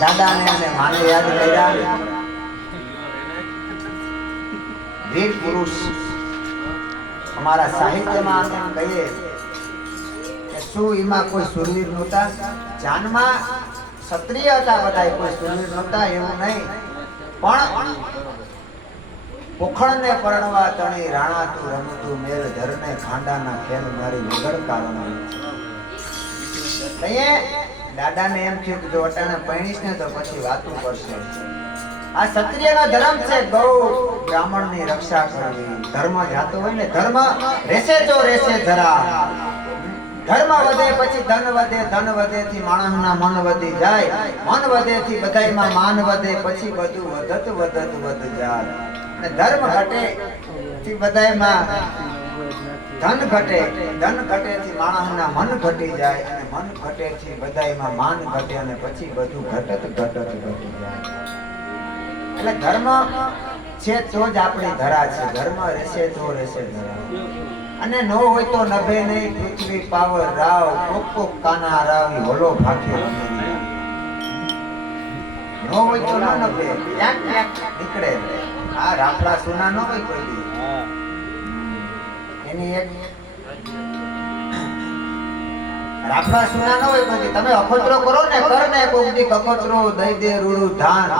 દાદાને અને માને યાદ કર્યા. વીર પુરુષ અમારા સાહિત્યમાં આપણે કહીએ કે શું એમાં કોઈ સુરવીર નહોતા? જાનમાં ક્ષત્રિય હતા બધા, કોઈ સુરવીર નહોતા એવું નહીં. પણ પોખળને પરણવા તણી રાણા તું રમતું મેલ ધરને ખાંડાના ખેલ મારી વગર કારણ. દાદાને એમ થયું કે જો અટાણે પૈણીશ ને તો પછી વાતું કરશે. આ ક્ષત્રિયનો ધર્મ છે ગૌ બ્રાહ્મણની રક્ષા કરવી. ધર્મ જાતો હોય ને, ધર્મ રહેશે જો રહેશે ધરા. ધર્મ વધે પછી ધન વધે, ધન વધે થી માણસના મન વધી જાય, મન વધે થી બધાયમાં માન વધે, પછી બધું વધત વધત વધ જાય. અને ધર્મ ઘટે થી બધાયમાં ધન ઘટે, ધન ઘટે થી માણસના મન ઘટી જાય, અને મન ઘટે થી બધાયમાં માન ઘટે, અને પછી બધું ઘટત ઘટત ઘટી જાય. એટલે ધર્મ છે તો જ આપણી ધરા છે. ધર્મ રહેશે તો રહેશે ધરા. અને નો હોય તો નભે નહીં પૃથ્વી પાવર રાવ, કોક કોક કાના રાવી હોલો ભાગ્યો. નો હોય તો ન નભે, ક્યાંક ક્યાંક નીકળે. આ રાપડા સોના ન હોય કોઈ દી. એની એક રાપડા સોના ન હોય કોઈ દી. તમે અખતરો કરો ને, કર ને કોક દી કખતરો દઈ દે રૂડું ધાન.